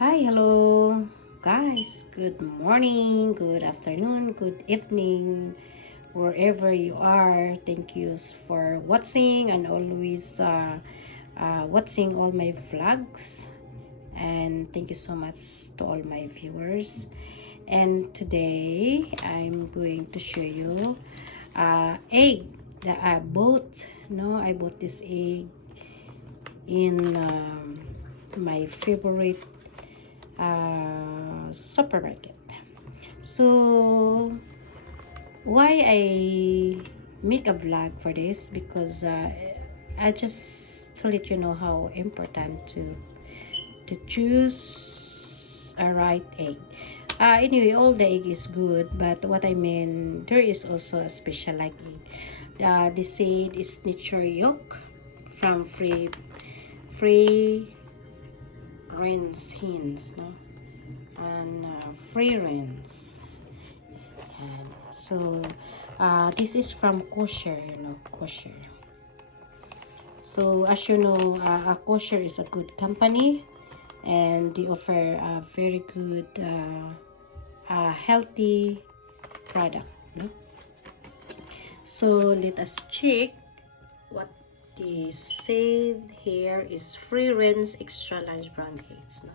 Hi, hello, guys. Good morning, good afternoon, good evening, wherever you are. Thank you for watching and always watching all my vlogs. And thank you so much to all my viewers. And today I'm going to show you egg that I bought. No, I bought this egg in my favorite supermarket. So why I make a vlog for this, because I just to let you know how important to choose a right egg. Anyway, all the egg is good, but what I mean, there is also a special like egg. The seed is nature yolk from free range hens, no, and free range. And so this is from kosher, kosher. So as you know, kosher is a good company, and they offer a very good healthy product, no? So let us check what they said here is free range extra large brown eggs, no?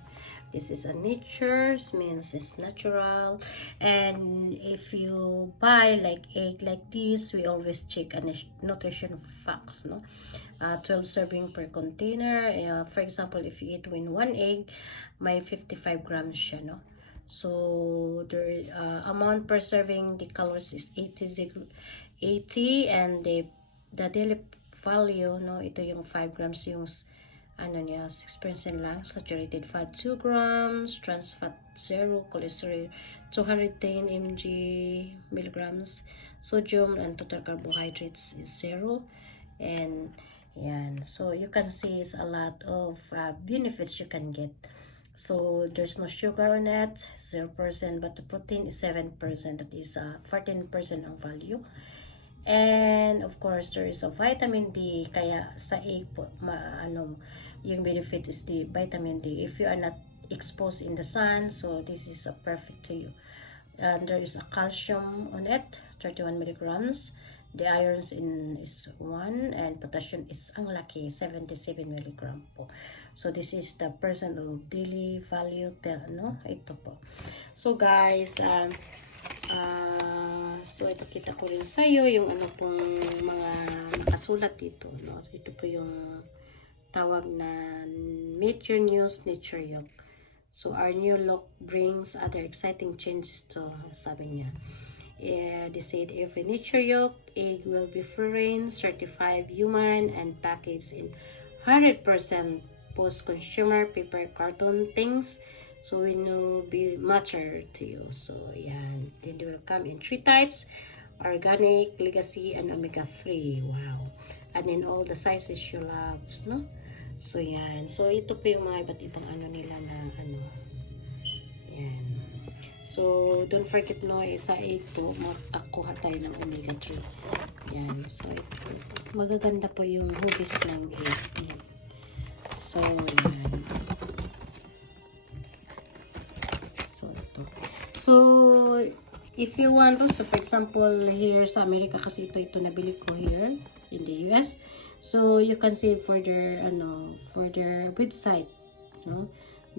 This is a nature, means it's natural. And if you buy like egg like this, we always check a nutrition facts, no? 12 serving per container. For example, if you eat with one egg, may 55 grams siya, no? So the amount per serving, the calories is 80, and the daily value, no, ito yung 5 grams yung ano niya, 6% lang. Saturated fat 2 grams, trans fat 0, cholesterol 210 milligrams, sodium and total carbohydrates is 0. And yan, so you can see it's a lot of benefits you can get. So there's no sugar on it, 0%, but the protein is 7%, that is 14% ang value. And of course, there is a vitamin D, kaya sa egg po, yung benefit is the vitamin D. If you are not exposed in the sun, so this is a perfect to you. And there is a calcium on it, 31 milligrams. The iron is 1, and potassium is ang laki, 77 milligram po. So this is the percent of daily value, no? Ito po. So guys, so ipakita ko rin sa iyo yung ano pong mga nakasulat dito, no? Ito po yung tawag na Nature News Nature Yolk. So our new look brings other exciting changes to, sabi niya. They said every nature yolk egg will be free-range, certified human, and packaged in 100% post-consumer paper carton things. So we know be matter to you. So yan, then they will come in 3 types: organic, legacy, and omega-3. Wow. And in all the sizes you love, no? So yan. So ito po yung mga iba't ibang ano nila na ano. Yan. So don't forget, no, isa ito makakuha tayo ng omega-3. Yan. So ito, magaganda po yung hugis ng egg. Yan. So yan. So ito. So if you want to, so for example here sa Amerika, kasi ito nabili ko here in the US. So you can see for their for their website, no,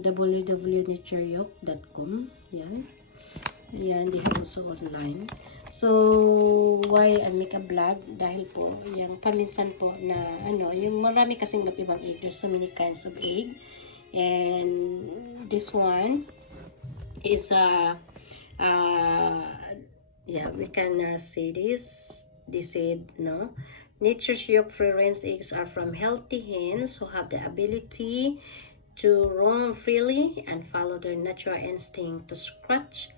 www.natureyolk.com. Yan. Yan, they have also online. So why I make a vlog, dahil po yung paminsan po na yung marami kasing ibang egg, there's so many kinds of egg, and this one is yeah, we can say this. They said, no, nature's yolk free range eggs are from healthy hens who have the ability to roam freely and follow their natural instinct to scratch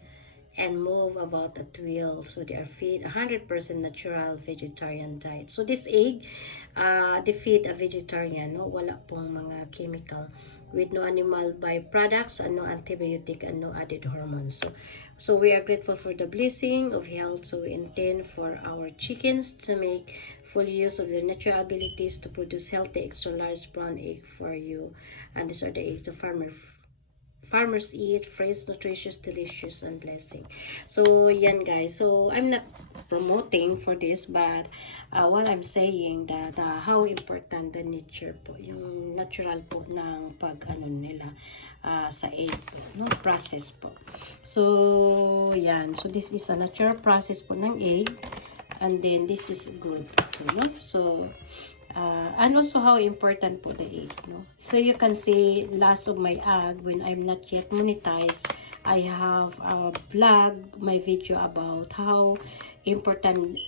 and move about at will. So they are feed 100% natural vegetarian diet. So this egg, they feed a vegetarian, no? Wala pong mga chemical, with no animal byproducts and no antibiotic and no added hormones. So we are grateful for the blessing of health. So we intend for our chickens to make full use of their natural abilities to produce healthy extra large brown egg for you. And these are the eggs the farmer farmers eat, fresh, nutritious, delicious, and blessing. So, yan guys. So, I'm not promoting for this, but what I'm saying that how important the nature po, yung natural po ng pag ano nila sa egg po, no? Process po. So, yan. So, this is a natural process po ng egg. And then, this is good. So, no? So, and also how important po the egg, no? So you can see last of my ad when I'm not yet monetized, I have a vlog, my video about how important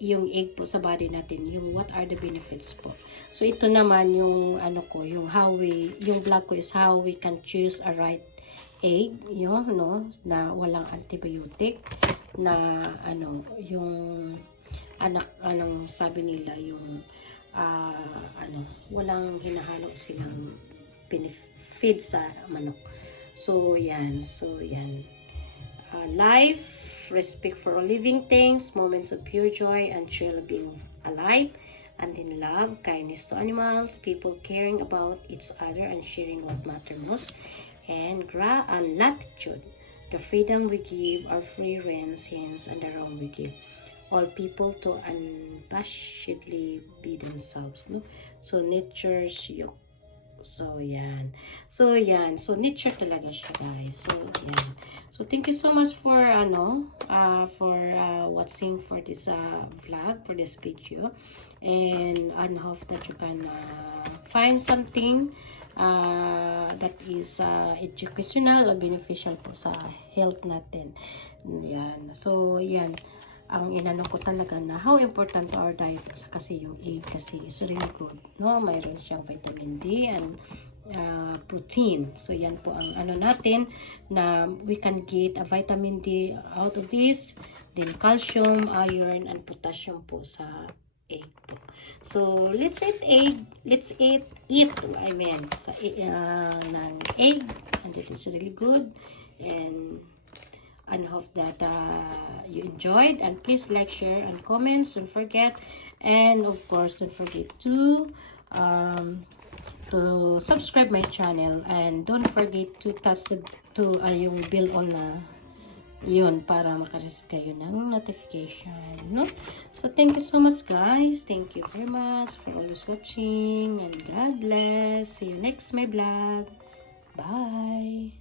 yung egg po sa body natin, yung what are the benefits po. So ito naman yung ano ko, yung how we, yung vlog ko is how we can choose a right egg, yun, no, na walang antibiotic, na ano, yung anong sabi nila, yung ano, walang hinahalo silang feed sa manok. So, yan. So, yan. Life, respect for all living things, moments of pure joy and thrill of being alive, and in love, kindness to animals, people caring about each other and sharing what matters most, and latitude, the freedom we give, our free reins, hands, and the wrong we give. All people to unabashedly be themselves, no? So nature's yoke. So yan. So yan. So nature talaga siya, guys. So yan. So thank you so much for watching for this vlog, for this video, and I hope that you can find something that is educational or beneficial po sa health natin. Yan. So yan, ang inano ko talaga na how important to our diet kasi yung egg kasi is really good, no? Mayroon siyang vitamin D and protein. So yan po ang ano natin na we can get a vitamin D out of this, then calcium, iron, and potassium po sa egg po. So let's eat egg, I mean sa ng egg, and it is really good, and hope that you enjoyed, and please like, share, and comments. Don't forget, and of course don't forget to subscribe my channel, and don't forget to touch yung bell on na yun para makareceive kayo ng notification, no? So thank you so much, guys. Thank you very much for always watching, and God bless. See you next my vlog. Bye.